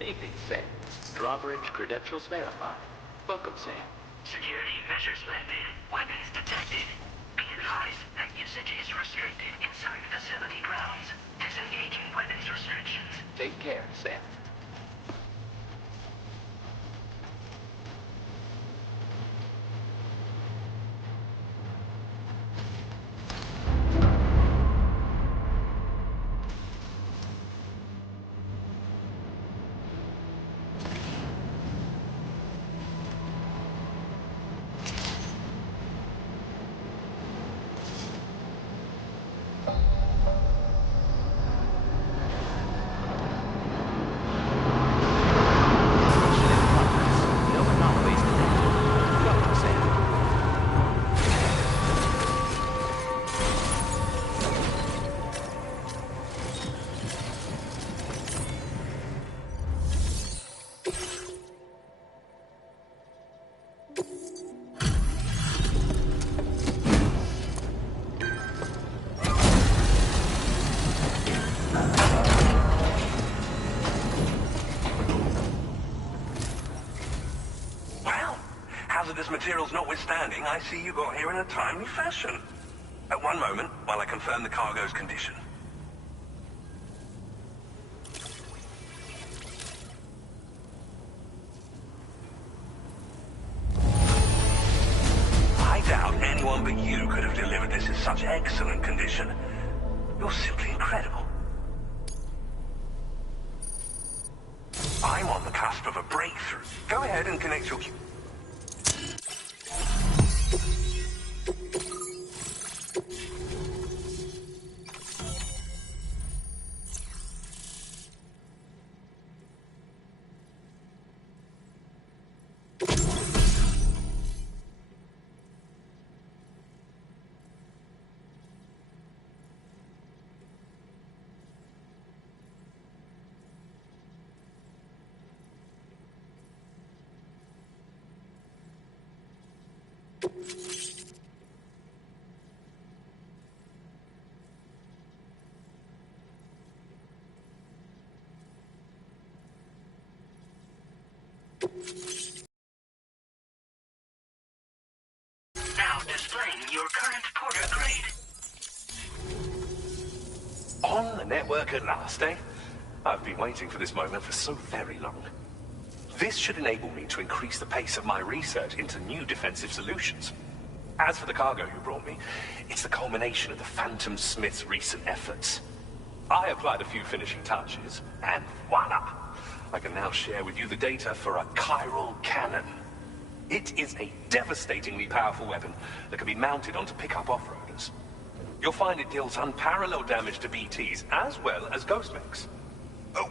Good evening, Sam. Drawbridge credentials verified. Welcome, Sam. Security measures lifted. Weapons detected. Be advised that usage is restricted inside facility grounds. Disengaging weapons restrictions. Take care, Sam. Hazardous materials notwithstanding, I see you got here in a timely fashion. At one moment, while I confirm the cargo's condition. I doubt anyone but you could have delivered this in such excellent condition. You're simply incredible. I'm on the cusp of a breakthrough. Go ahead and connect your... Now displaying your current porter grade. On the network at last, eh? I've been waiting for this moment for so very long. This should enable me to increase the pace of my research into new defensive solutions. As for the cargo you brought me, it's the culmination of the Phantom Smith's recent efforts. I applied a few finishing touches, and voila! I can now share with you the data for a chiral cannon. It is a devastatingly powerful weapon that can be mounted onto pickup off-roaders. You'll find it deals unparalleled damage to BTs as well as ghost mechs.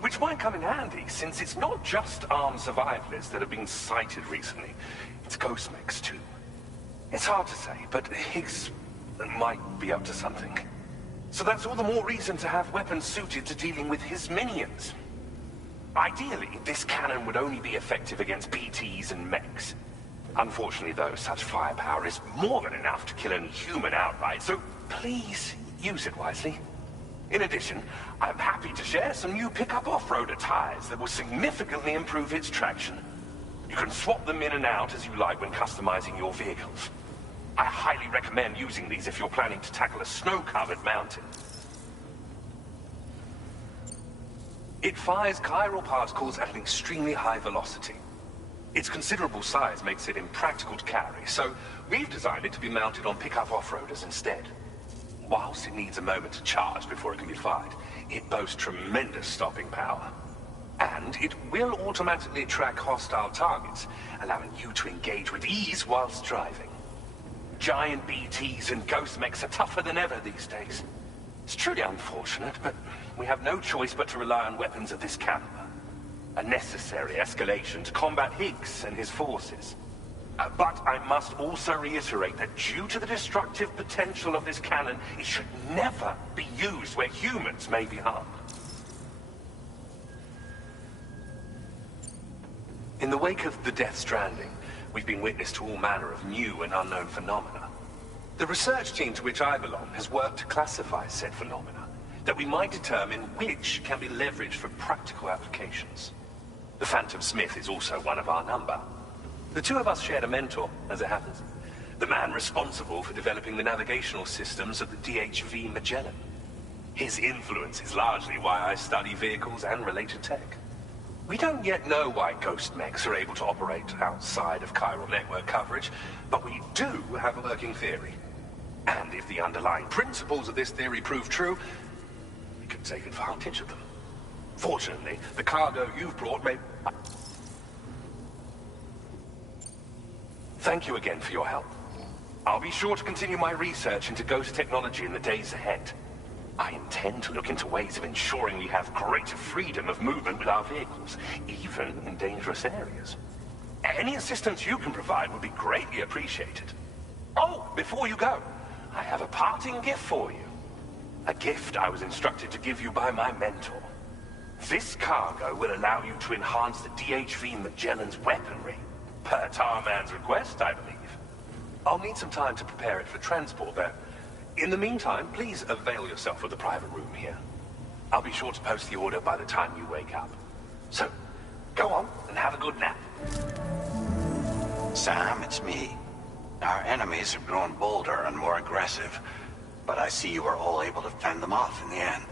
Which might come in handy, since it's not just armed survivalists that have been sighted recently. It's ghost mechs too. It's hard to say, but Higgs might be up to something. So that's all the more reason to have weapons suited to dealing with his minions. Ideally, this cannon would only be effective against BTs and mechs. Unfortunately, though, such firepower is more than enough to kill any human outright, so please use it wisely. In addition, I'm happy to share some new pickup off-roader tires that will significantly improve its traction. You can swap them in and out as you like when customizing your vehicles. I highly recommend using these if you're planning to tackle a snow-covered mountain. It fires chiral particles at an extremely high velocity. Its considerable size makes it impractical to carry, so we've designed it to be mounted on pickup off-roaders instead. Whilst it needs a moment to charge before it can be fired, it boasts tremendous stopping power. And it will automatically track hostile targets, allowing you to engage with ease whilst driving. Giant BTs and ghost mechs are tougher than ever these days. It's truly unfortunate, but we have no choice but to rely on weapons of this caliber. A necessary escalation to combat Higgs and his forces. But I must also reiterate that due to the destructive potential of this cannon, it should never be used where humans may be harmed. In the wake of the Death Stranding, we've been witness to all manner of new and unknown phenomena. The research team to which I belong has worked to classify said phenomena, that we might determine which can be leveraged for practical applications. The Phantom Smith is also one of our number. The two of us shared a mentor, as it happens. The man responsible for developing the navigational systems of the DHV Magellan. His influence is largely why I study vehicles and related tech. We don't yet know why ghost mechs are able to operate outside of chiral network coverage, but we do have a working theory. And if the underlying principles of this theory prove true, we can take advantage of them. Fortunately, the cargo you've brought may... Thank you again for your help. I'll be sure to continue my research into ghost technology in the days ahead. I intend to look into ways of ensuring we have greater freedom of movement with our vehicles, even in dangerous areas. Any assistance you can provide would be greatly appreciated. Oh, before you go, I have a parting gift for you. A gift I was instructed to give you by my mentor. This cargo will allow you to enhance the DHV Magellan's weaponry, per Tarman's request, I believe. I'll need some time to prepare it for transport, though. In the meantime, please avail yourself of the private room here. I'll be sure to post the order by the time you wake up. So, go on and have a good nap. Sam, it's me. Our enemies have grown bolder and more aggressive, but I see you were all able to fend them off in the end.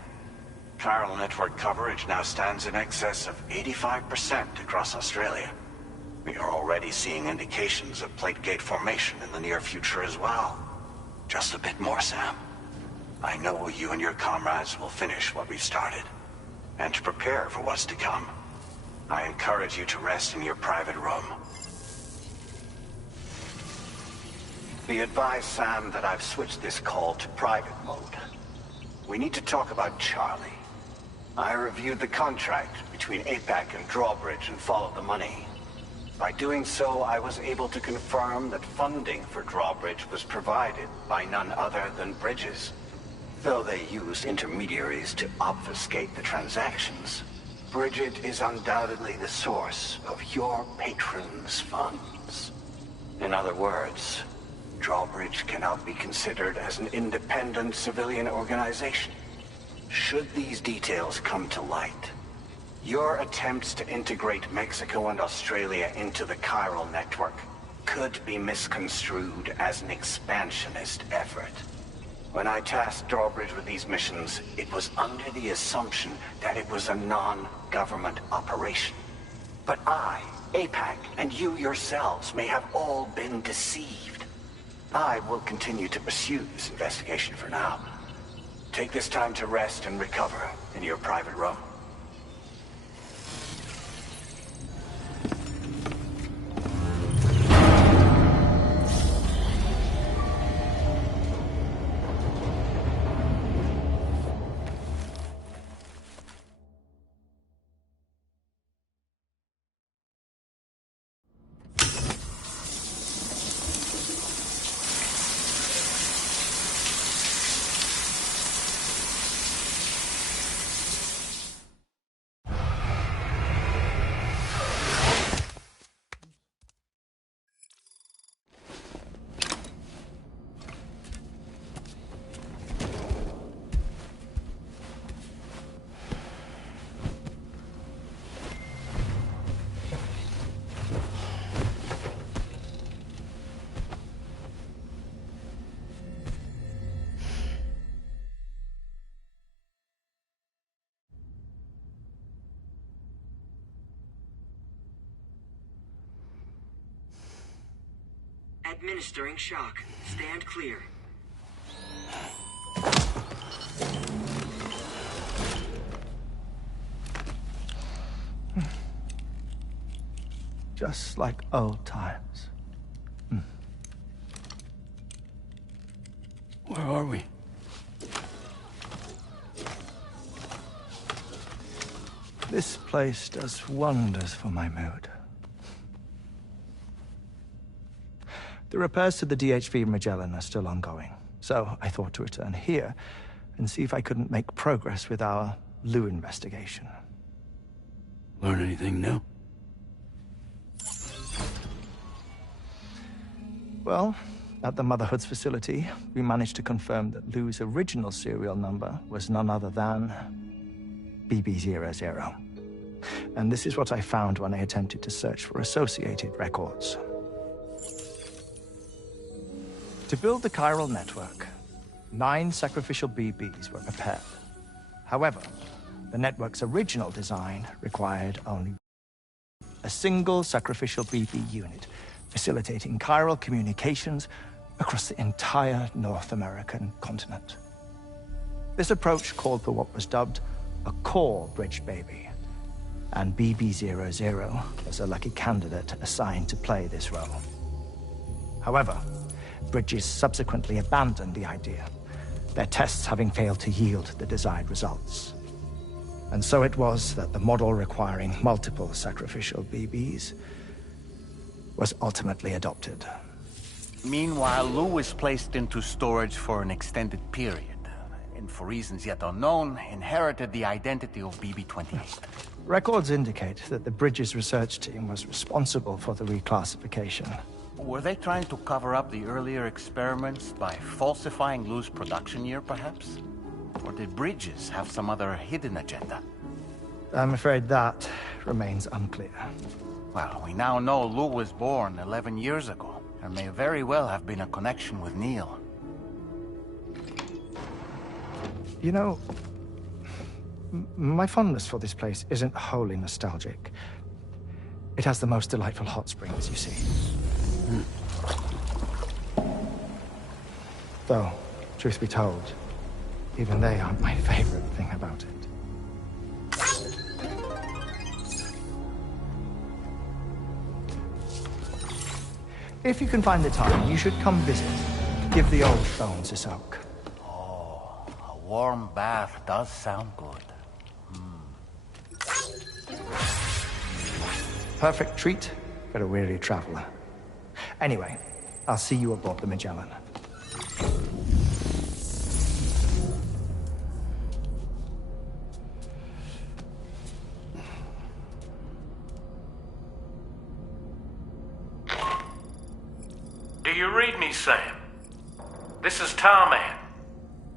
Chiral network coverage now stands in excess of 85% across Australia. We are already seeing indications of plate gate formation in the near future as well. Just a bit more, Sam. I know you and your comrades will finish what we've started. And to prepare for what's to come, I encourage you to rest in your private room. Be advised, Sam, that I've switched this call to private mode. We need to talk about Charlie. I reviewed the contract between APAC and Drawbridge and followed the money. By doing so, I was able to confirm that funding for Drawbridge was provided by none other than Bridges. Though they used intermediaries to obfuscate the transactions, Bridget is undoubtedly the source of your patrons' funds. In other words, Drawbridge cannot be considered as an independent civilian organization. Should these details come to light, your attempts to integrate Mexico and Australia into the chiral network could be misconstrued as an expansionist effort. When I tasked Drawbridge with these missions, it was under the assumption that it was a non-government operation. But I, APAC, and you yourselves may have all been deceived. I will continue to pursue this investigation for now. Take this time to rest and recover in your private room. Administering shock. Stand clear. Just like old times. Where are we? This place does wonders for my mood. The repairs to the DHV Magellan are still ongoing, so I thought to return here and see if I couldn't make progress with our Lou investigation. Learn anything new? Well, at the Motherhood's facility, we managed to confirm that Lou's original serial number was none other than BB00. and this is what I found when I attempted to search for associated records. To build the chiral network, 9 sacrificial BBs were prepared. However, the network's original design required only a single sacrificial BB unit, facilitating chiral communications across the entire North American continent. This approach called for what was dubbed a core bridge baby, and BB-00 was a lucky candidate assigned to play this role. However, Bridges subsequently abandoned the idea, their tests having failed to yield the desired results. And so it was that the model requiring multiple sacrificial BBs was ultimately adopted. Meanwhile, Lou was placed into storage for an extended period, and for reasons yet unknown, inherited the identity of BB-28. Records indicate that the Bridges research team was responsible for the reclassification. Were they trying to cover up the earlier experiments by falsifying Lou's production year, perhaps? Or did Bridges have some other hidden agenda? I'm afraid that remains unclear. Well, we now know Lou was born 11 years ago. There may very well have been a connection with Neil. You know, my fondness for this place isn't wholly nostalgic. It has the most delightful hot springs, you see. Though, truth be told, even they aren't my favorite thing about it. If you can find the time, you should come visit. Give the old bones a soak. Oh, a warm bath does sound good. Perfect treat for a weary traveler. Anyway, I'll see you aboard the Magellan. Do you read me, Sam? This is Tarman.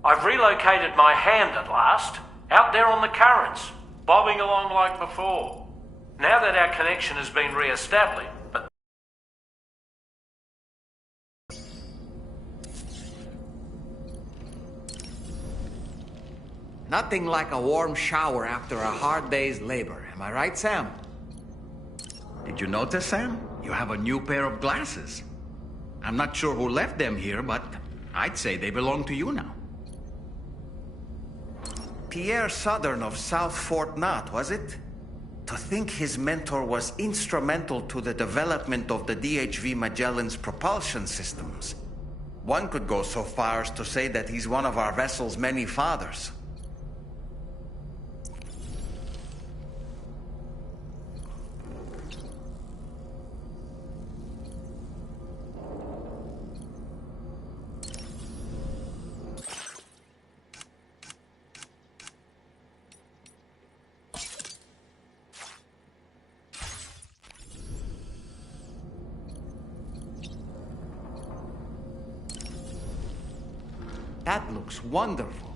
I've relocated my hand at last, out there on the currents, bobbing along like before. Now that our connection has been re-established, Nothing like a warm shower after a hard day's labor. Am I right, Sam? Did you notice, Sam? You have a new pair of glasses. I'm not sure who left them here, but I'd say they belong to you now. Pierre Southern of South Fort Knott, was it? To think his mentor was instrumental to the development of the DHV Magellan's propulsion systems. One could go so far as to say that he's one of our vessel's many fathers. That looks wonderful.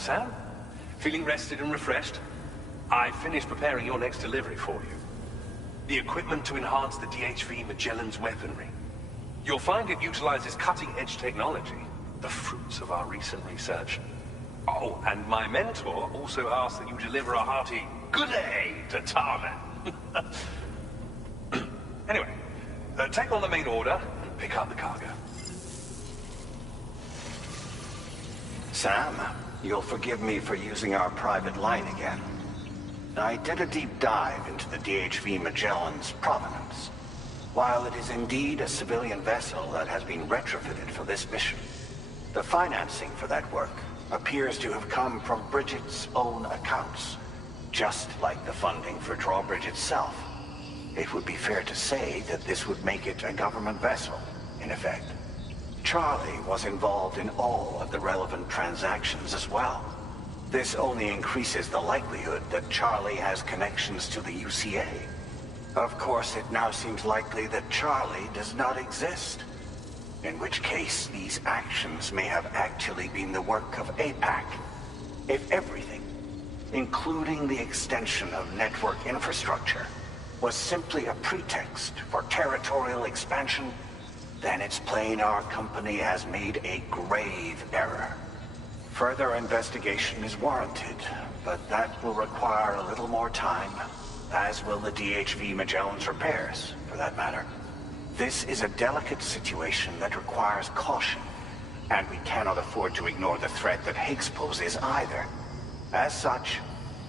Sam. Feeling rested and refreshed? I finished preparing your next delivery for you. The equipment to enhance the DHV Magellan's weaponry. You'll find it utilizes cutting-edge technology, the fruits of our recent research. Oh, and my mentor also asked that you deliver a hearty good day to Tarman. Anyway, take on the main order and pick up the cargo. Sam, you'll forgive me for using our private line again. I did a deep dive into the DHV Magellan's provenance. While it is indeed a civilian vessel that has been retrofitted for this mission, the financing for that work appears to have come from Bridget's own accounts, just like the funding for Drawbridge itself. It would be fair to say that this would make it a government vessel, in effect. Charlie was involved in all of the relevant transactions as well. This only increases the likelihood that Charlie has connections to the UCA. Of course, it now seems likely that Charlie does not exist. In which case, these actions may have actually been the work of APAC. If everything, including the extension of network infrastructure, was simply a pretext for territorial expansion, then it's plain our company has made a grave error. Further investigation is warranted, but that will require a little more time, as will the DHV Magellan's repairs, for that matter. This is a delicate situation that requires caution, and we cannot afford to ignore the threat that Higgs poses either. As such,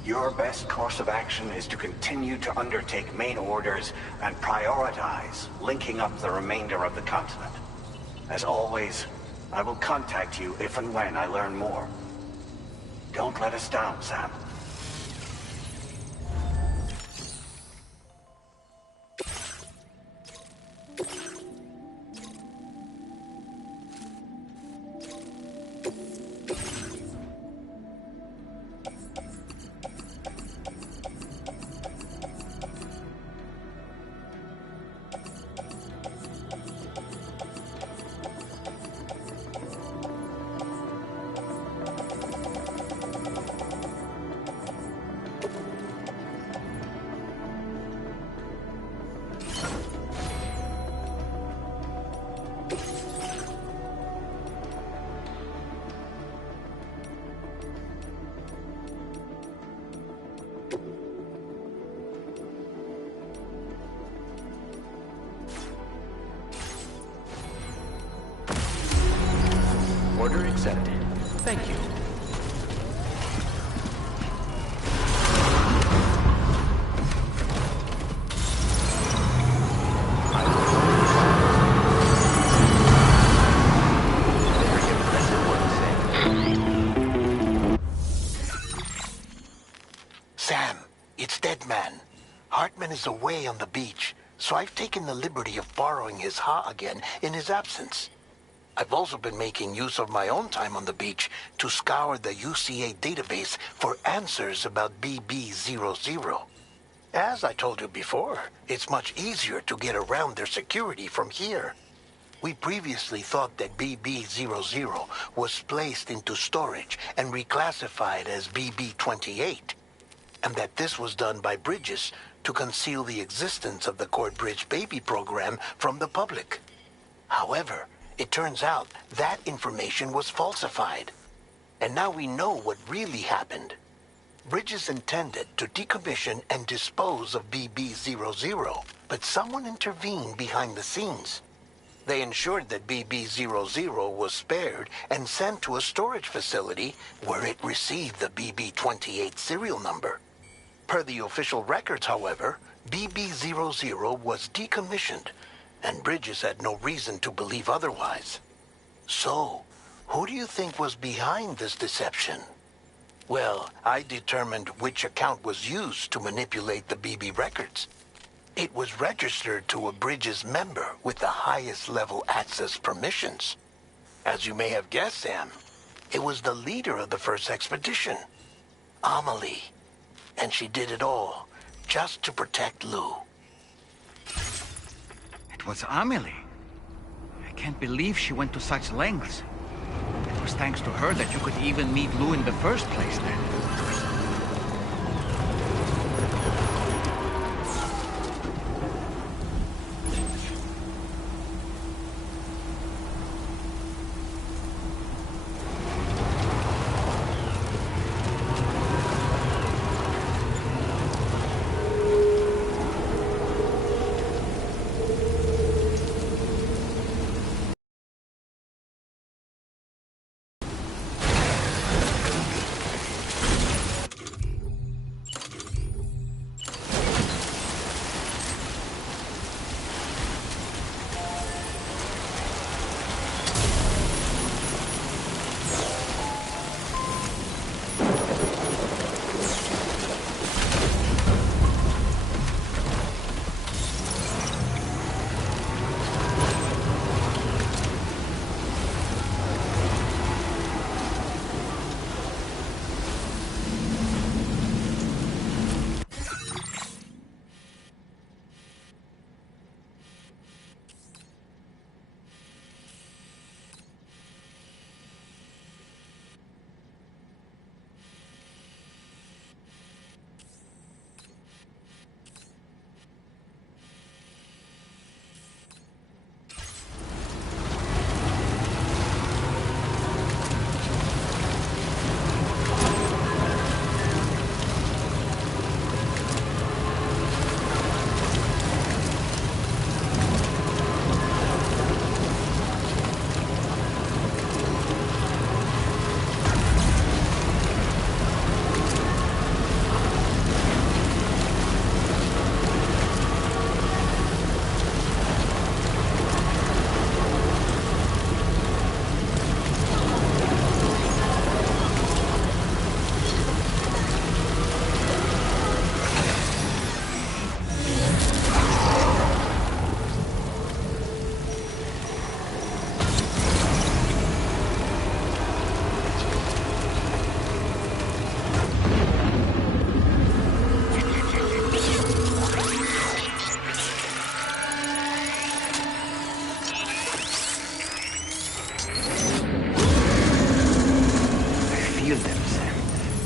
your best course of action is to continue to undertake main orders and prioritize linking up the remainder of the continent. As always, I will contact you if and when I learn more. Don't let us down, Sam. Order accepted. Thank you. Very impressive work, Sam, it's Deadman. Hartman is away on the beach, so I've taken the liberty of borrowing his Ha again in his absence. I've also been making use of my own time on the beach to scour the UCA database for answers about BB00. As I told you before, it's much easier to get around their security from here. We previously thought that BB00 was placed into storage and reclassified as BB28, and that this was done by Bridges to conceal the existence of the Cord Bridge Baby program from the public. However, it turns out that information was falsified. And now we know what really happened. Bridges intended to decommission and dispose of BB00, but someone intervened behind the scenes. They ensured that BB00 was spared and sent to a storage facility where it received the BB28 serial number. Per the official records, however, BB00 was decommissioned, and Bridges had no reason to believe otherwise. So, who do you think was behind this deception? Well, I determined which account was used to manipulate the BB records. It was registered to a Bridges member with the highest level access permissions. As you may have guessed, Sam, it was the leader of the first expedition, Amelie. And she did it all just to protect Lou. It was Amelie. I can't believe she went to such lengths. It was thanks to her that you could even meet Lou in the first place then.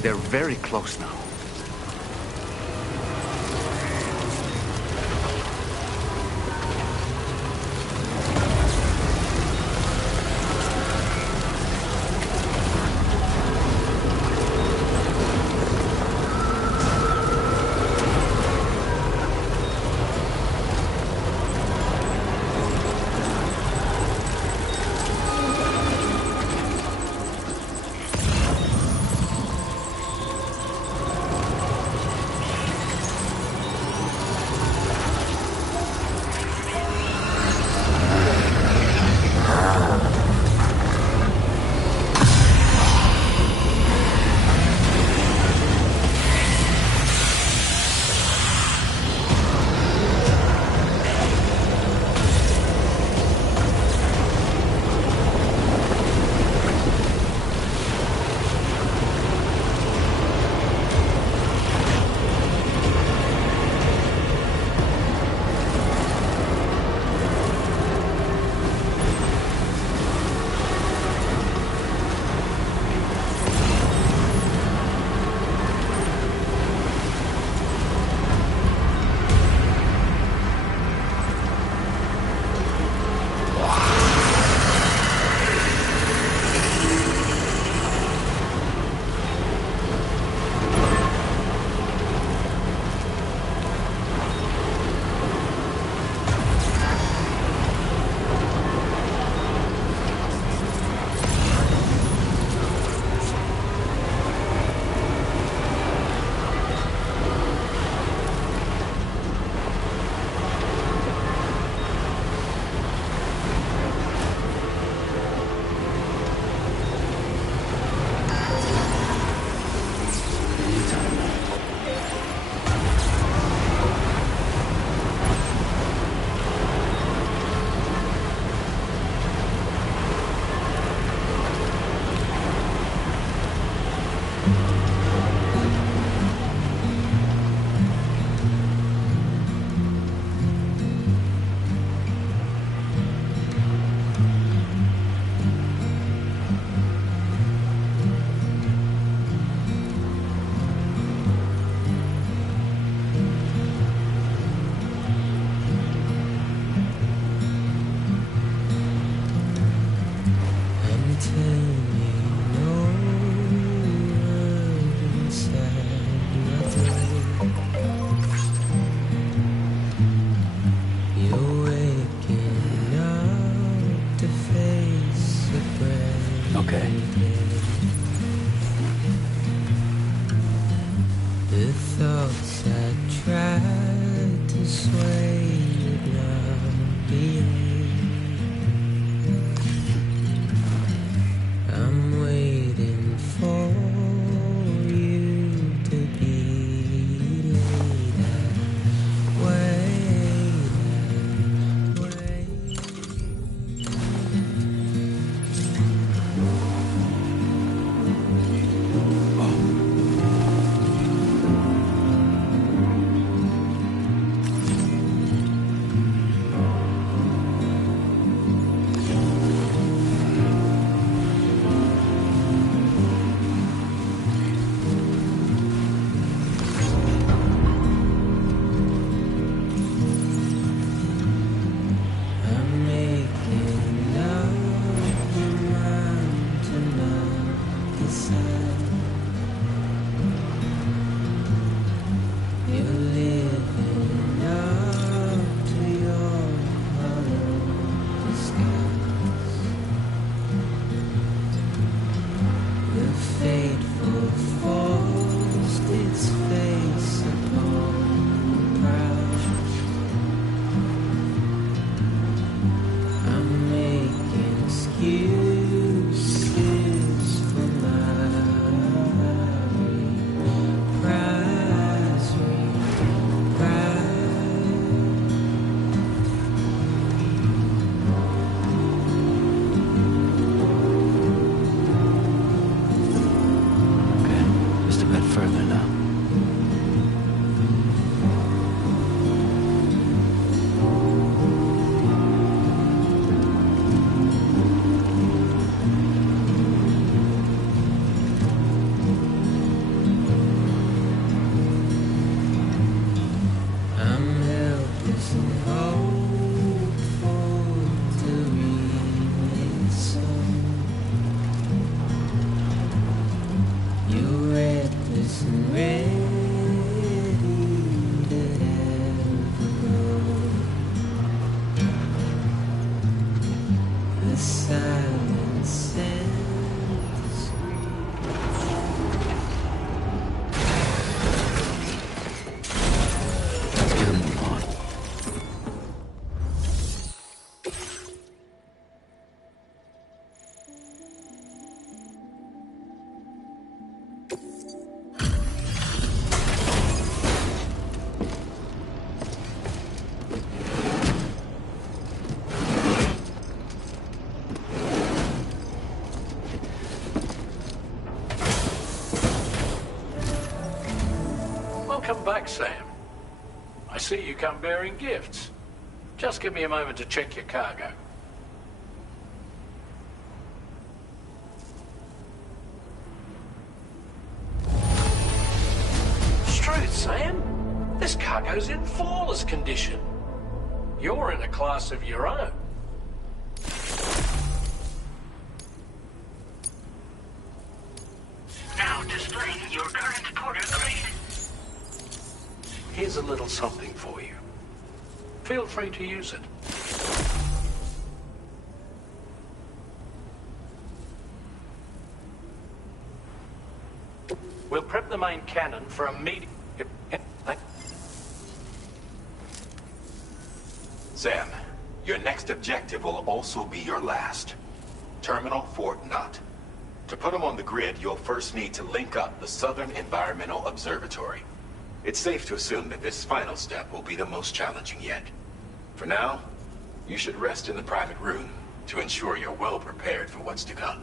They're very close now. Welcome back, Sam. I see you come bearing gifts. Just give me a moment to check your cargo. Truth, Sam. This cargo's in flawless condition. You're in a class of your own. Now displaying your current porter grade. Here's a little something for you. Feel free to use it. We'll prep the main cannon for a meeting. Sam, your next objective will also be your last. Terminal Fort Knott. To put them on the grid, you'll first need to link up the Southern Environmental Observatory. It's safe to assume that this final step will be the most challenging yet. For now, you should rest in the private room to ensure you're well prepared for what's to come.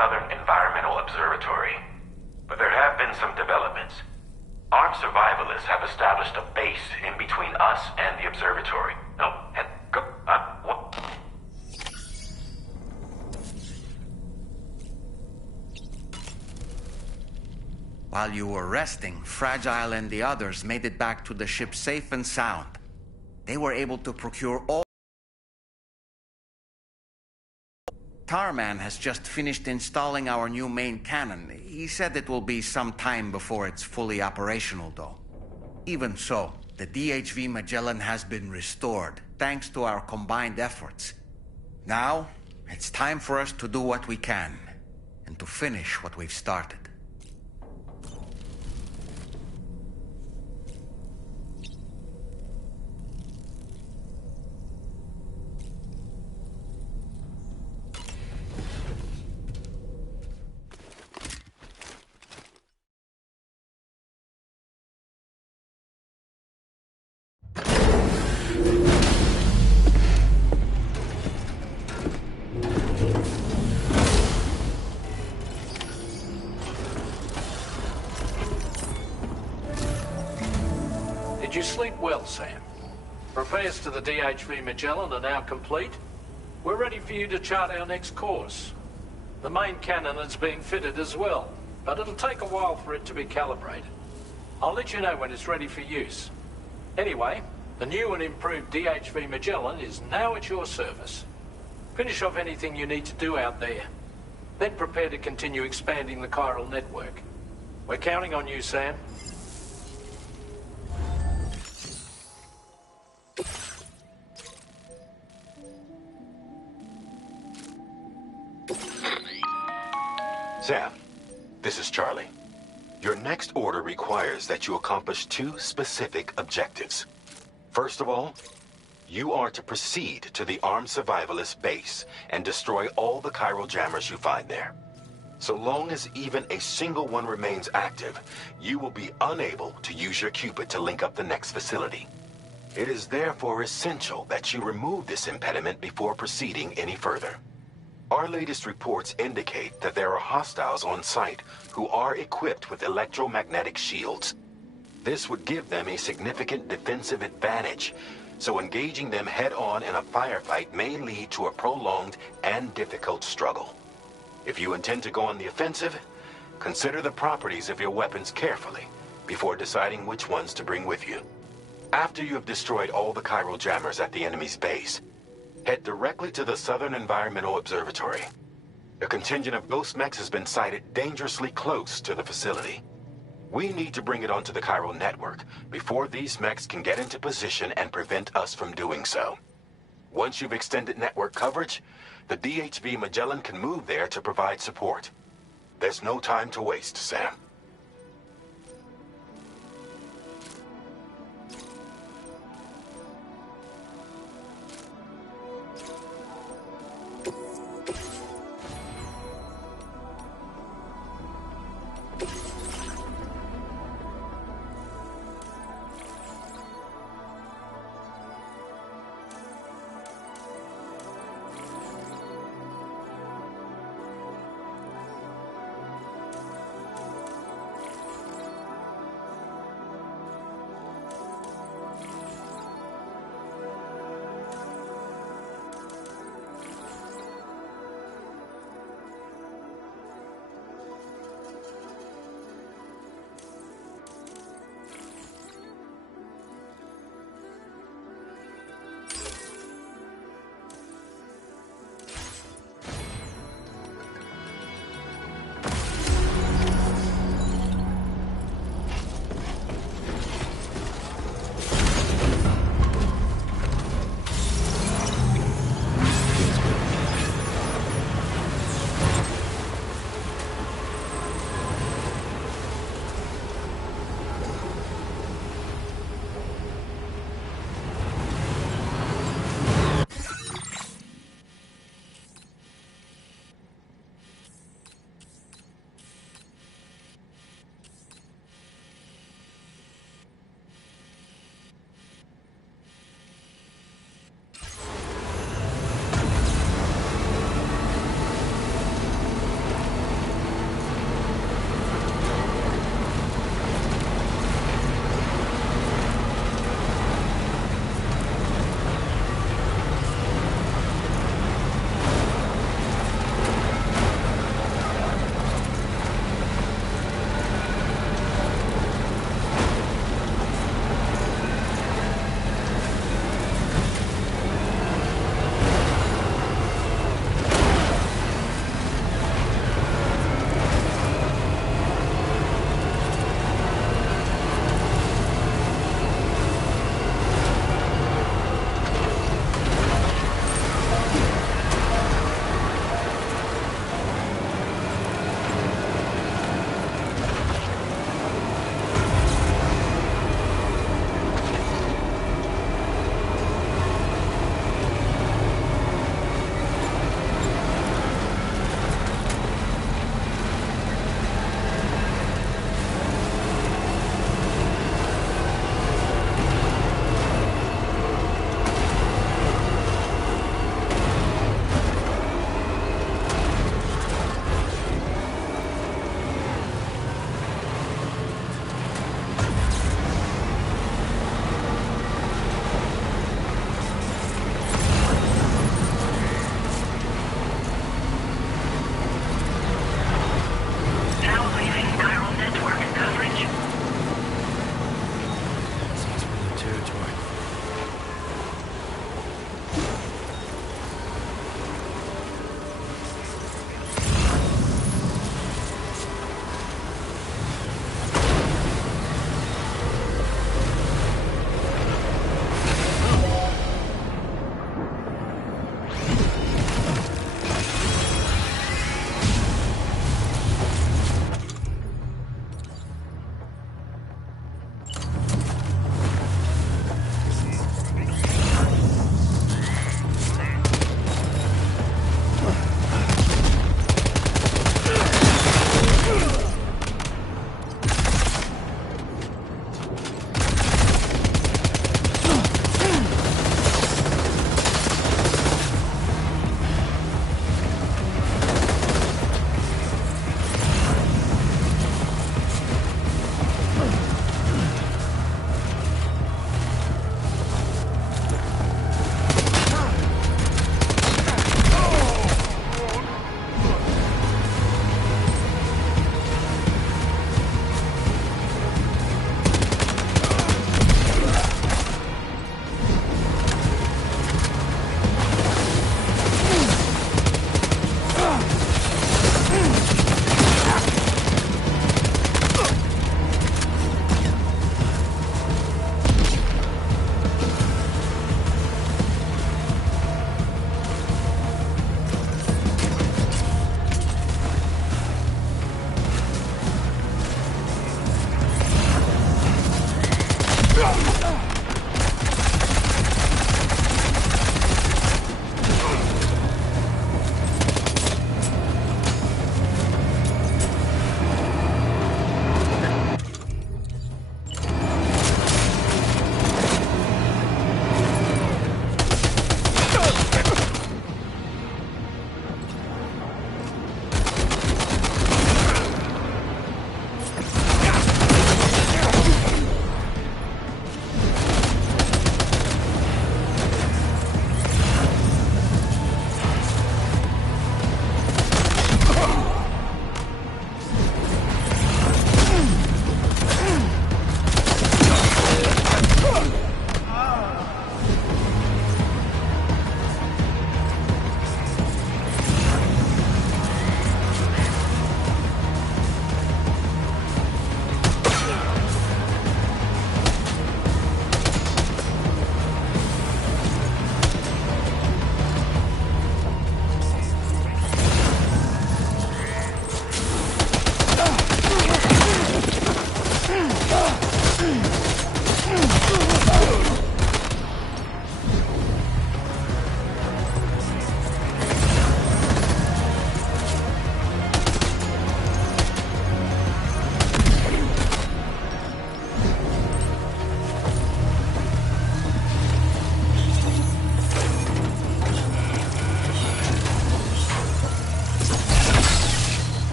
Southern Environmental Observatory. But there have been some developments. Armed survivalists have established a base in between us and the observatory. No, and go, what? While you were resting, Fragile and the others made it back to the ship safe and sound. They were able to procure all... Tarman has just finished installing our new main cannon. He said it will be some time before it's fully operational, though. Even so, the DHV Magellan has been restored, thanks to our combined efforts. Now, it's time for us to do what we can, and to finish what we've started. Did you sleep well, Sam? Repairs to the DHV Magellan are now complete. We're ready for you to chart our next course. The main cannon is being fitted as well, but it'll take a while for it to be calibrated. I'll let you know when it's ready for use. Anyway, the new and improved DHV Magellan is now at your service. Finish off anything you need to do out there. Then prepare to continue expanding the chiral network. We're counting on you, Sam. Sam, this is Charlie. Your next order requires that you accomplish 2 specific objectives. First of all, you are to proceed to the armed survivalist base and destroy all the chiral jammers you find there. So long as even a single one remains active, you will be unable to use your Cupid to link up the next facility. It is therefore essential that you remove this impediment before proceeding any further. Our latest reports indicate that there are hostiles on site who are equipped with electromagnetic shields. This would give them a significant defensive advantage, so engaging them head-on in a firefight may lead to a prolonged and difficult struggle. If you intend to go on the offensive, consider the properties of your weapons carefully before deciding which ones to bring with you. After you have destroyed all the chiral jammers at the enemy's base, head directly to the Southern Environmental Observatory. A contingent of ghost mechs has been sighted dangerously close to the facility. We need to bring it onto the chiral network before these mechs can get into position and prevent us from doing so. Once you've extended network coverage, the DHV Magellan can move there to provide support. There's no time to waste, Sam.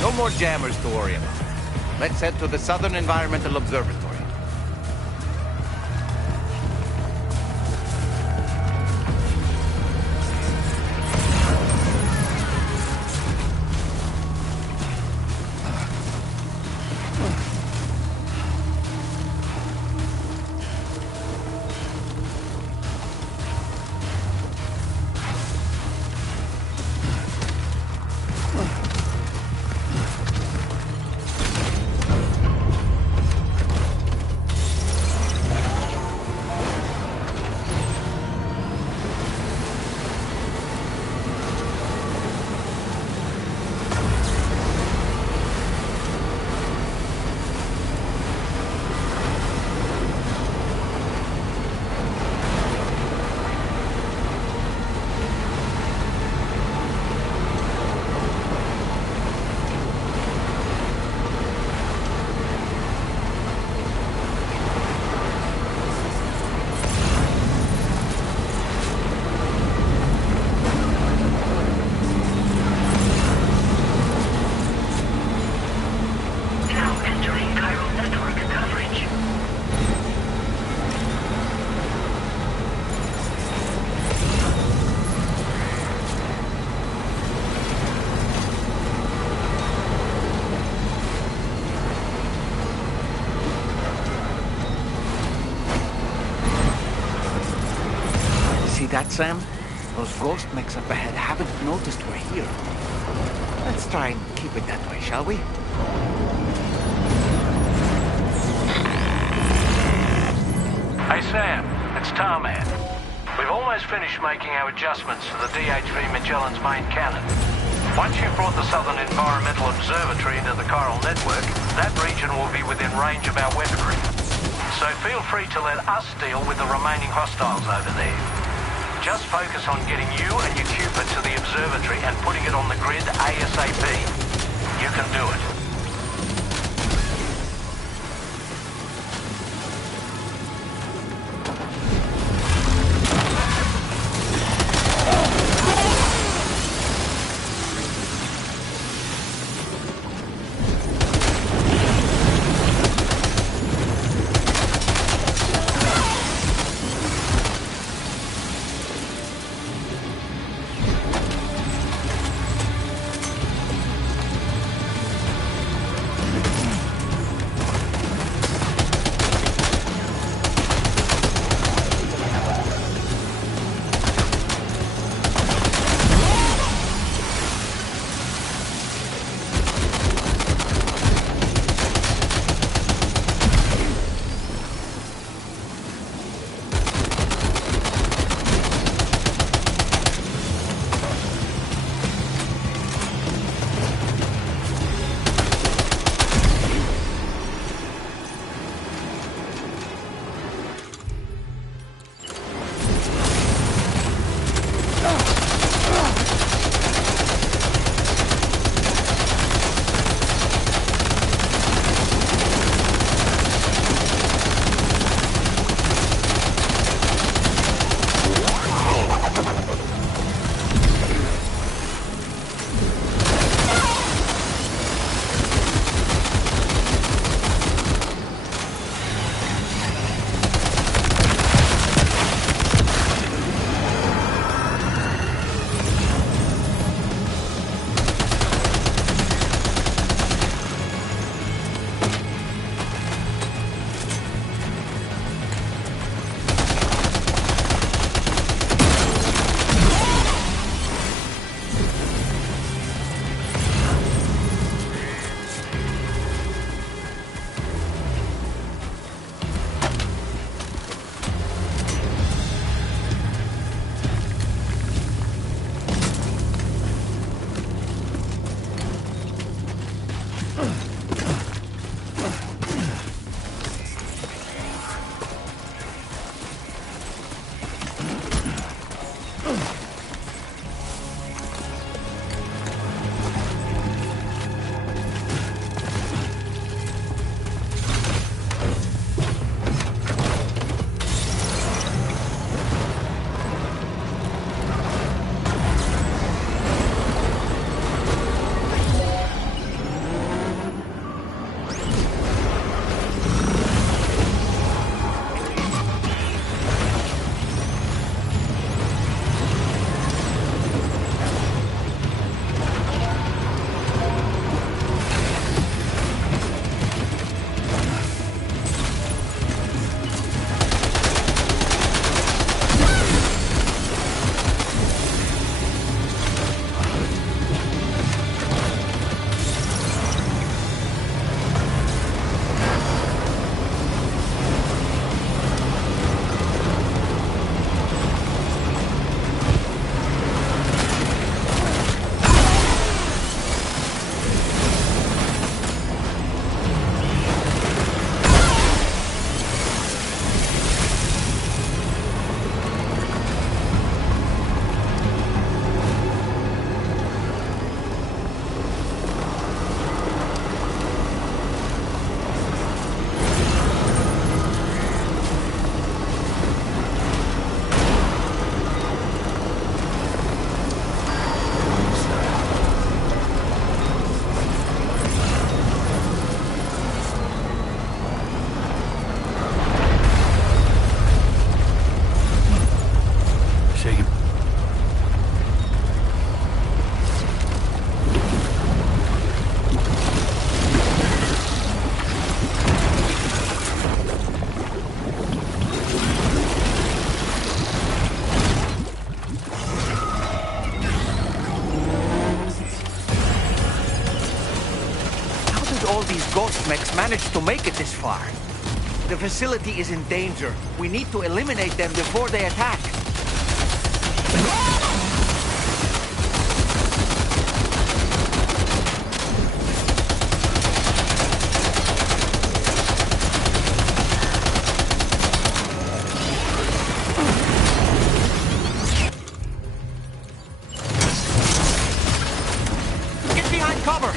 No more jammers to worry about. Let's head to the Southern Environmental Observatory. That, Sam? Those ghost mechs up ahead haven't noticed we're here. Let's try and keep it that way, shall we? Hey, Sam. It's Tarman. We've almost finished making our adjustments to the DHV Magellan's main cannon. Once you've brought the Southern Environmental Observatory into the chiral network, that region will be within range of our weaponry. So feel free to let us deal with the remaining hostiles over there. Just focus on getting you and your Cupid to the observatory and putting it on the grid ASAP. You can do it. these ghost mechs managed to make it this far? The facility is in danger. We need to eliminate them before they attack. Get behind cover!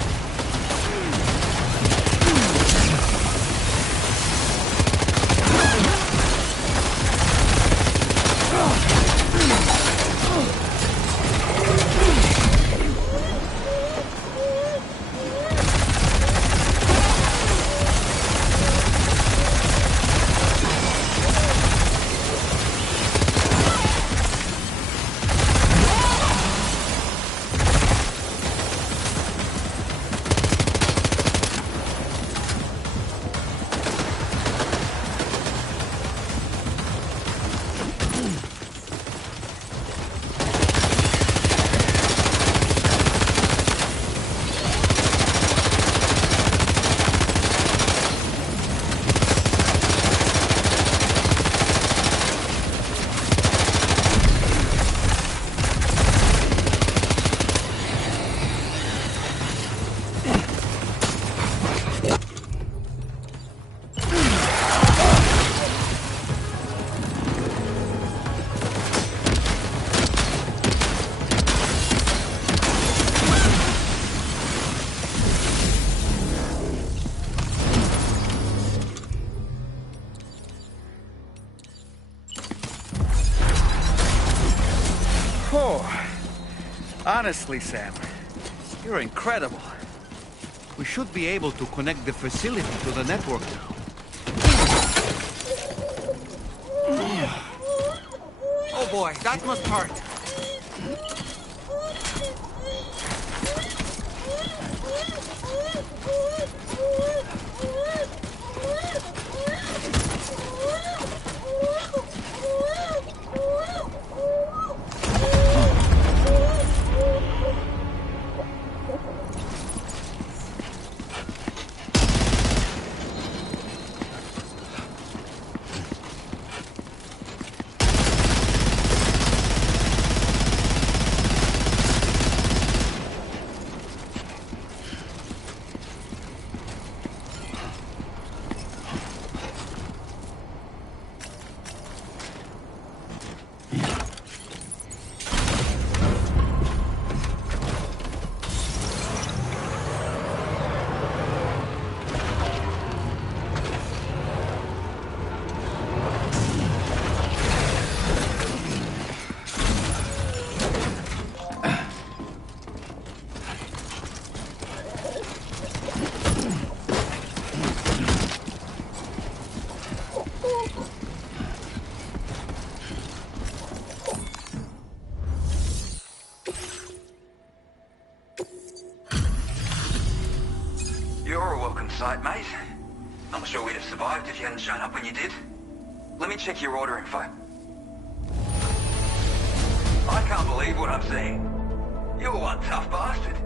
Honestly, Sam, you're incredible. We should be able to connect the facility to the network now. Oh boy, that must hurt. You're a welcome sight, mate. Not sure we'd have survived if you hadn't shown up when you did. Let me check your order info. I can't believe what I'm seeing. You're one tough bastard.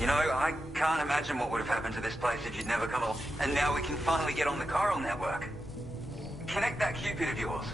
You know, I can't imagine what would have happened to this place if you'd never come along. And now we can finally get on the chiral network. Connect that Cupid of yours.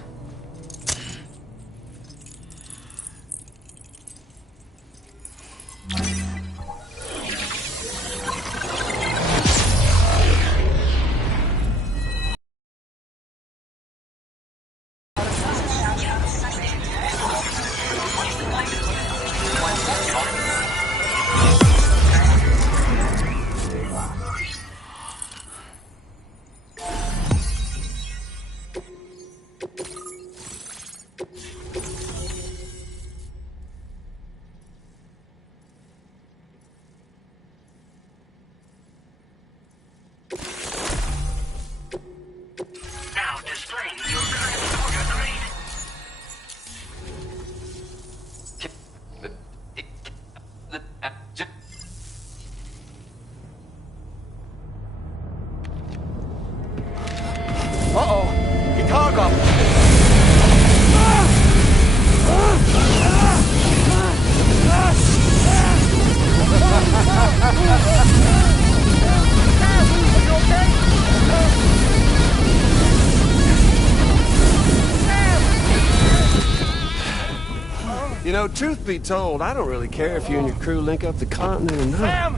truth be told, I don't really care if you and your crew link up the continent or not. Sam!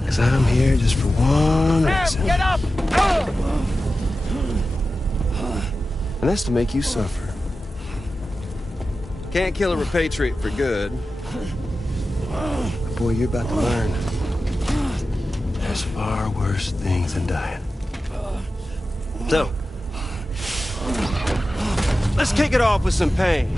Because I'm here just for one reason. Sam, get up! And that's to make you suffer. Can't kill a repatriate for good. But boy, you're about to learn. There's far worse things than dying. So, let's kick it off with some pain.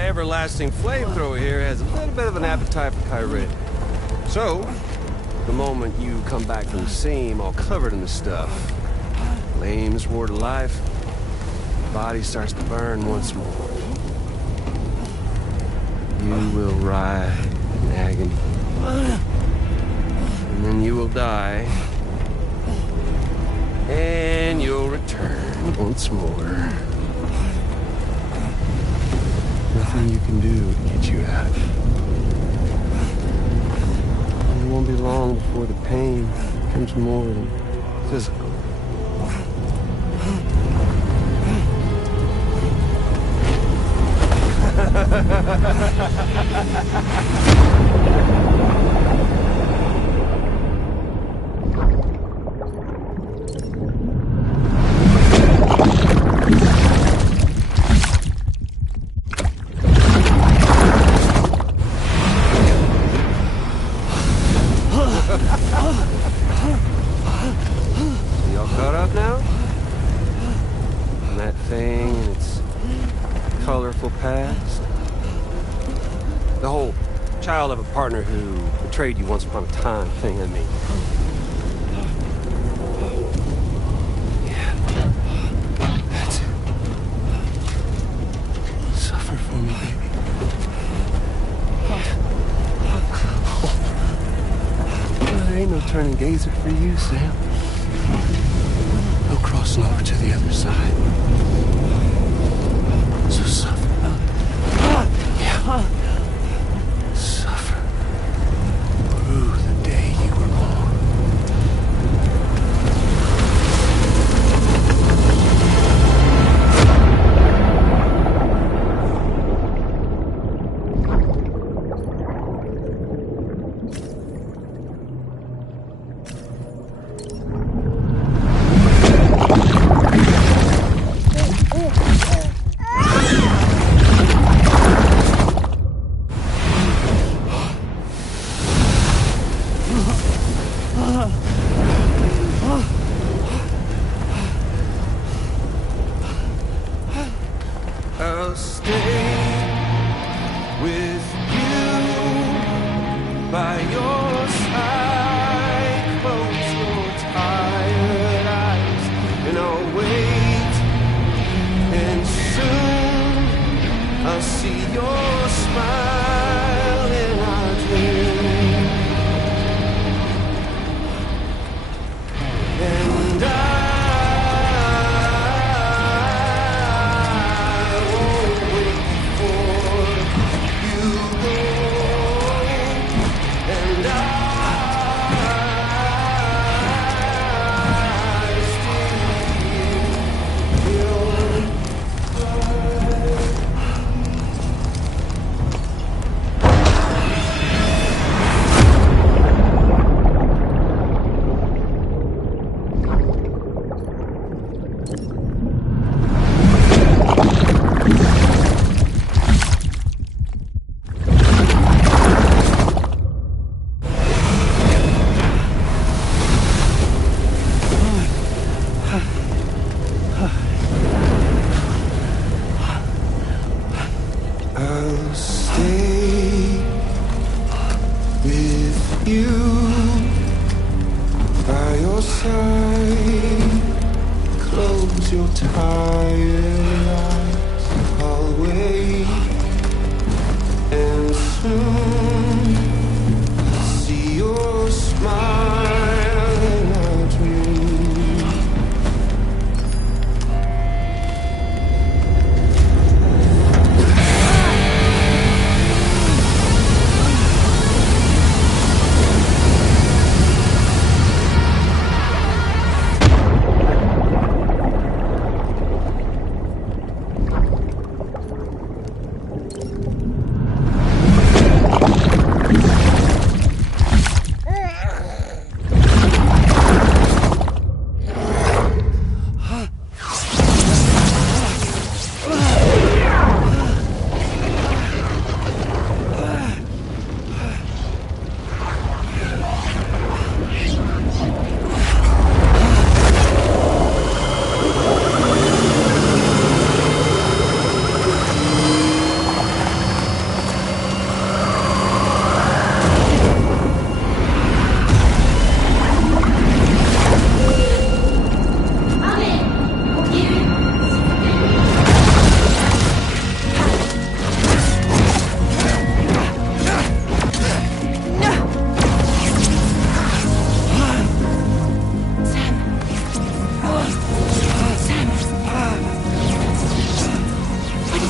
Everlasting flamethrower here has a little bit of an appetite for Kyrie. So, the moment you come back from the seam all covered in the stuff, flames roar to life, the body starts to burn once more. You will writhe in agony. And then you will die. And you'll return once more. Nothing you can do to get you out. And it won't be long before the pain becomes more than physical. Of a partner who betrayed you once upon a time thing, I mean. Yeah. That's it. Suffer for me, baby. Well, there ain't no turning gazer for you, Sam. No crossing over to the other side. So suffer. Yeah.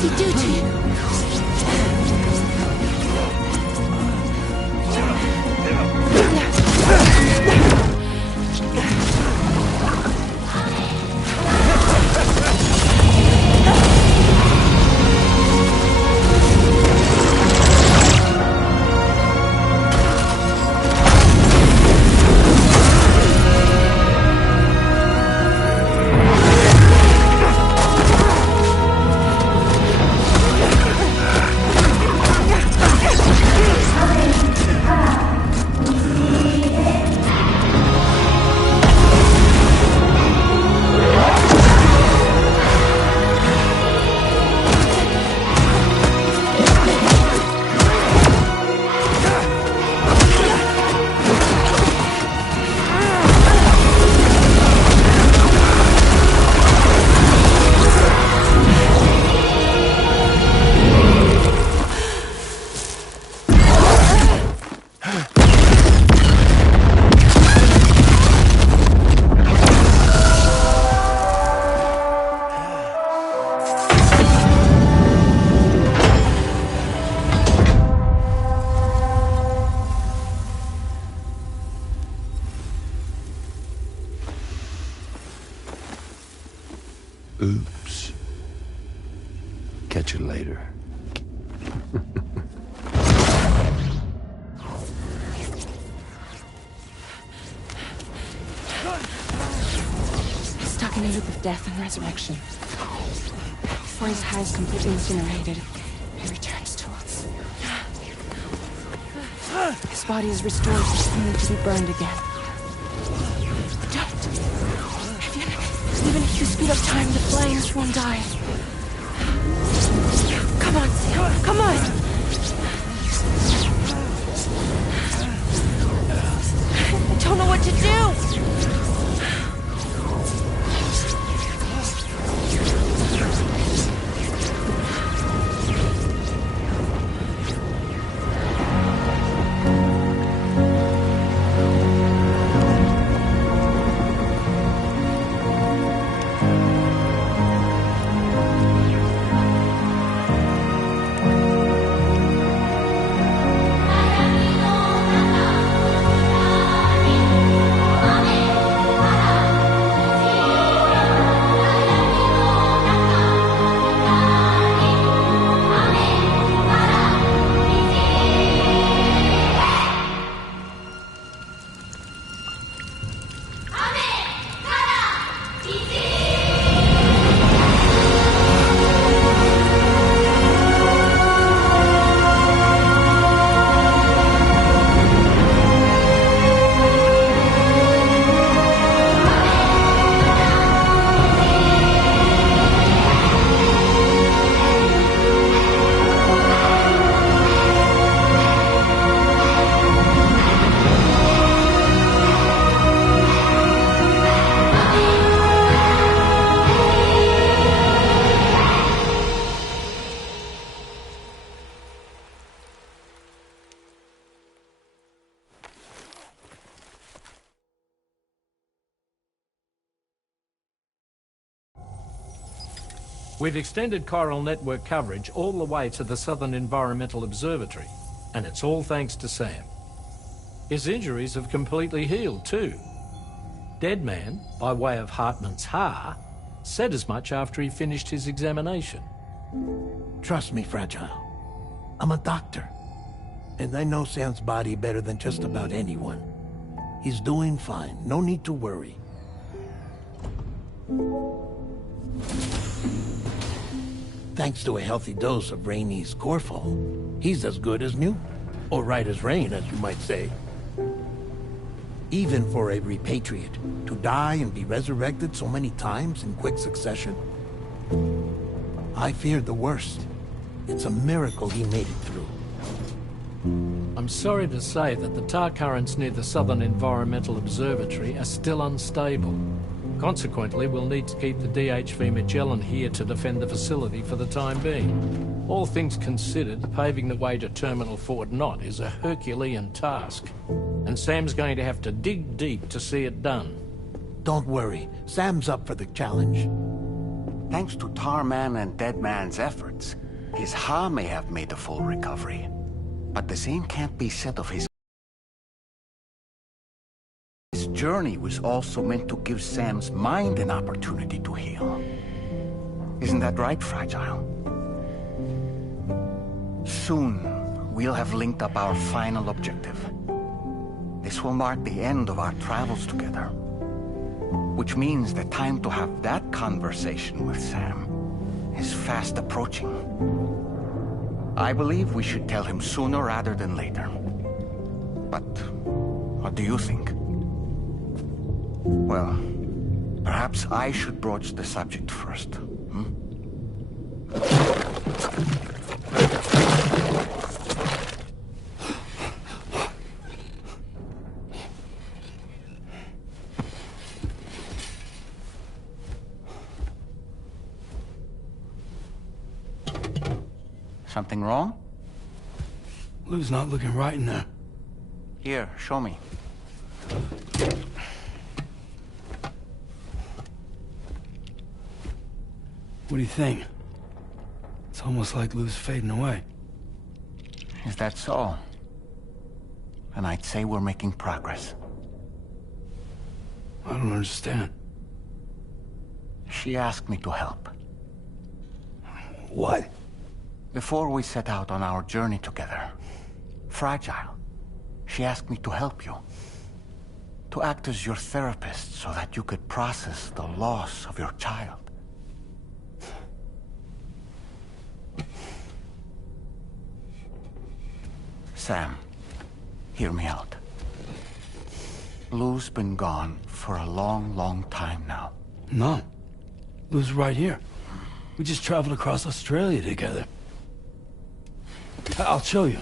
did he do to you? Oops. Catch you later. Stuck in a loop of death and resurrection. Before his high is completely incinerated, he returns to us. His body is restored, only to be burned again. Don't. Even if you speed up time, the flames won't die. Come on, Sam. Come on! I don't know what to do! We've extended chiral network coverage all the way to the Southern Environmental Observatory, and it's all thanks to Sam. His injuries have completely healed too. Deadman, by way of Hartman's Ha, said as much after he finished his examination. Trust me, Fragile. I'm a doctor, and I know Sam's body better than just about anyone. He's doing fine, no need to worry. Thanks to a healthy dose of Rainey's Corfol, he's as good as new. Or right as rain, as you might say. Even for a repatriate, to die and be resurrected so many times in quick succession. I feared the worst. It's a miracle he made it through. I'm sorry to say that the tar currents near the Southern Environmental Observatory are still unstable. Consequently, we'll need to keep the DHV Magellan here to defend the facility for the time being. All things considered, paving the way to Terminal Fort Knott is a Herculean task, and Sam's going to have to dig deep to see it done. Don't worry, Sam's up for the challenge. Thanks to Tarman and Deadman's efforts, his Ha may have made a full recovery. But the same can't be said of his... His journey was also meant to give Sam's mind an opportunity to heal. Isn't that right, Fragile? Soon, we'll have linked up our final objective. This will mark the end of our travels together. Which means the time to have that conversation with Sam is fast approaching. I believe we should tell him sooner rather than later. But what do you think? Well, perhaps I should broach the subject first. Something wrong? Lou's not looking right in there. Here, show me. What do you think? It's almost like Lou's fading away. Is that so? And I'd say we're making progress. I don't understand. She asked me to help. What? Before we set out on our journey together, Fragile, she asked me to help you. To act as your therapist so that you could process the loss of your child. Sam, hear me out. Lou's been gone for a long, long time now. No. Lou's right here. We just traveled across Australia together. I'll show you.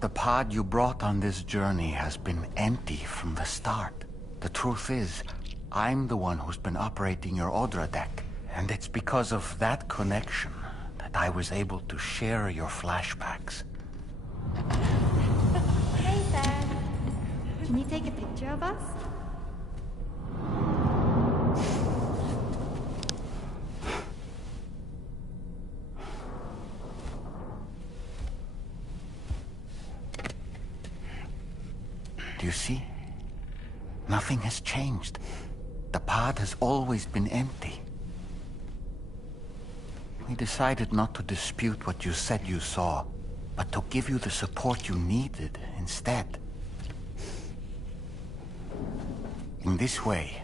The pod you brought on this journey has been empty from the start. The truth is, I'm the one who's been operating your Odra deck. And it's because of that connection that I was able to share your flashbacks. Hey, Sam. Can you take a picture of us? Do you see? Nothing has changed. The pod has always been empty. We decided not to dispute what you said you saw, but to give you the support you needed instead. In this way,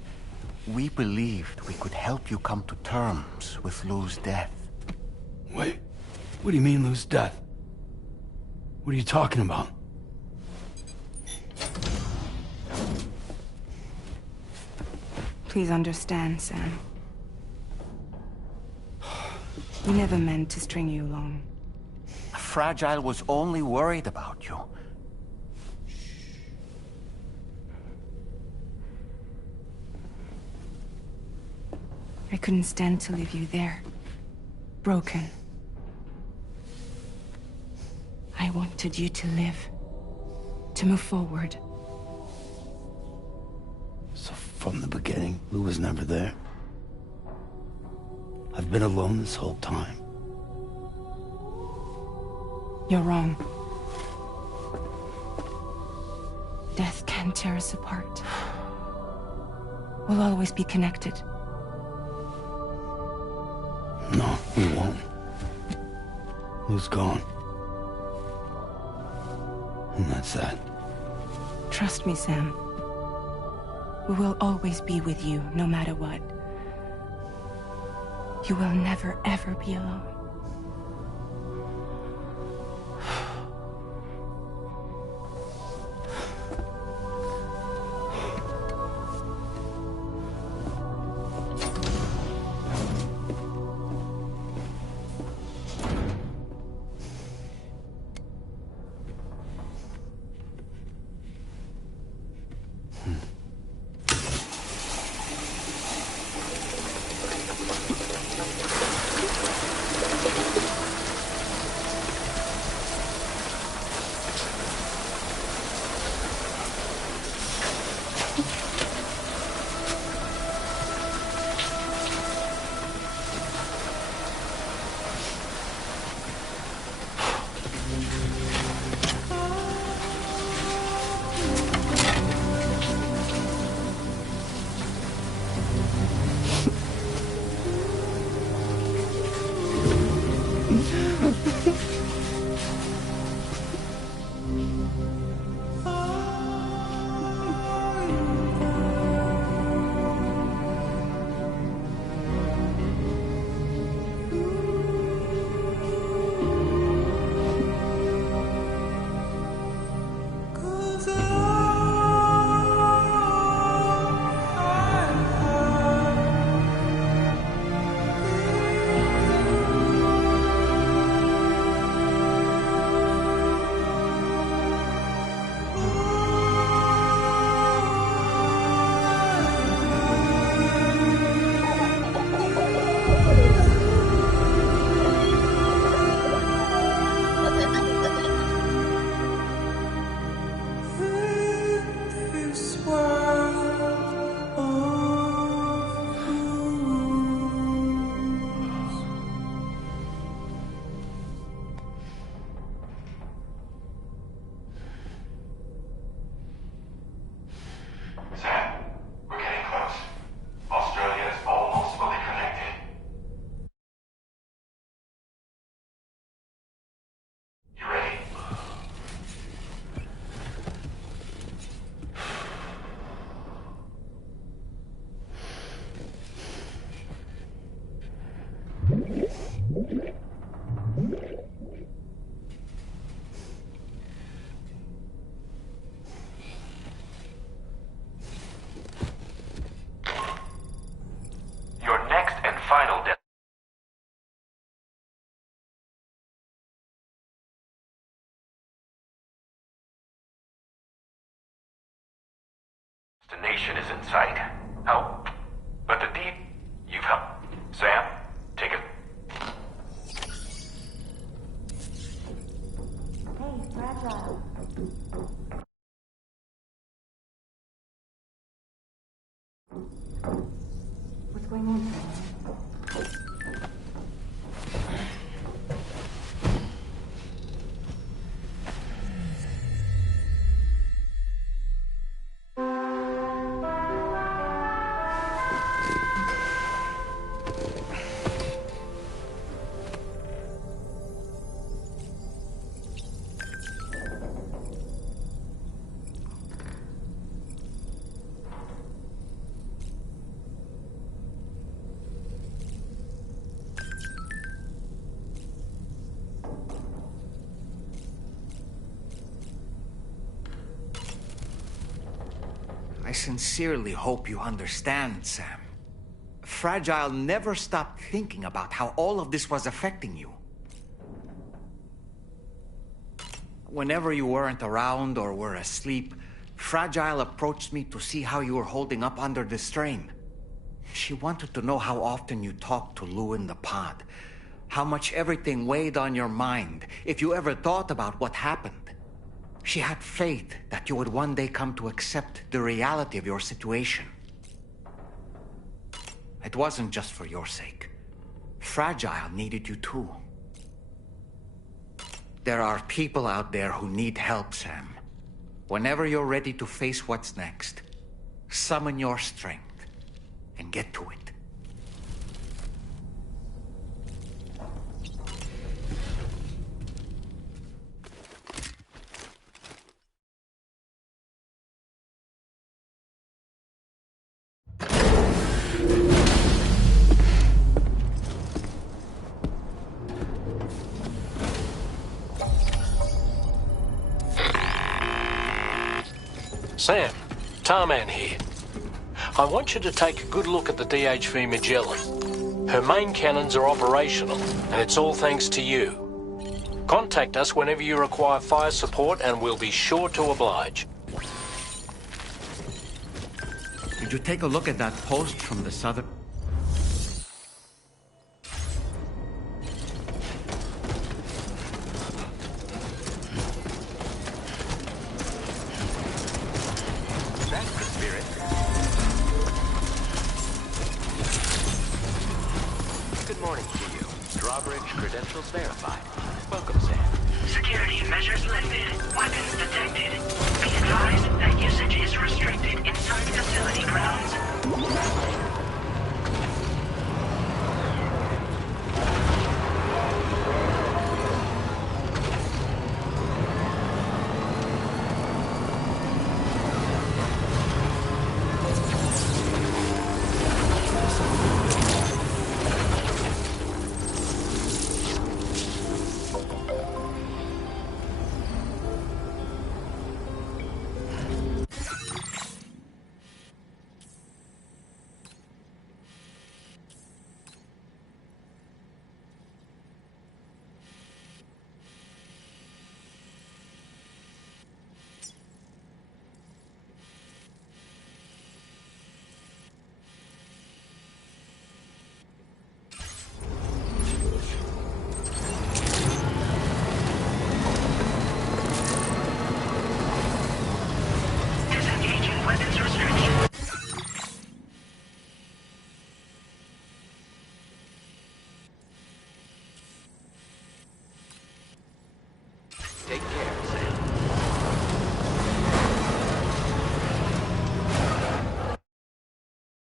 we believed we could help you come to terms with Lou's death. Wait, what do you mean Lou's death? What are you talking about? Please understand, Sam. We never meant to string you along. Fragile was only worried about you. I couldn't stand to leave you there. Broken. I wanted you to live. To move forward. So from the beginning, Lou was never there? I've been alone this whole time. You're wrong. Death can tear us apart. We'll always be connected. No, we won't. Lou's gone. And that's that. Trust me, Sam. We will always be with you, no matter what. You will never, ever be alone. Destination is in sight. Oh, but the deed you've helped. Sam, take it. Hey, Fragile. What's going on? I sincerely hope you understand, Sam. Fragile never stopped thinking about how all of this was affecting you. Whenever you weren't around or were asleep, Fragile approached me to see how you were holding up under the strain. She wanted to know how often you talked to Lou in the pod, how much everything weighed on your mind, if you ever thought about what happened. She had faith that you would one day come to accept the reality of your situation. It wasn't just for your sake. Fragile needed you too. There are people out there who need help, Sam. Whenever you're ready to face what's next, summon your strength and get to it. Sam, Tarman here. I want you to take a good look at the DHV Magellan. Her main cannons are operational, and it's all thanks to you. Contact us whenever you require fire support, and we'll be sure to oblige. Did you take a look at that post from the southern... Credentials verified. Welcome, Sam. Security measures lifted. Weapons detected. Be advised that usage is restricted inside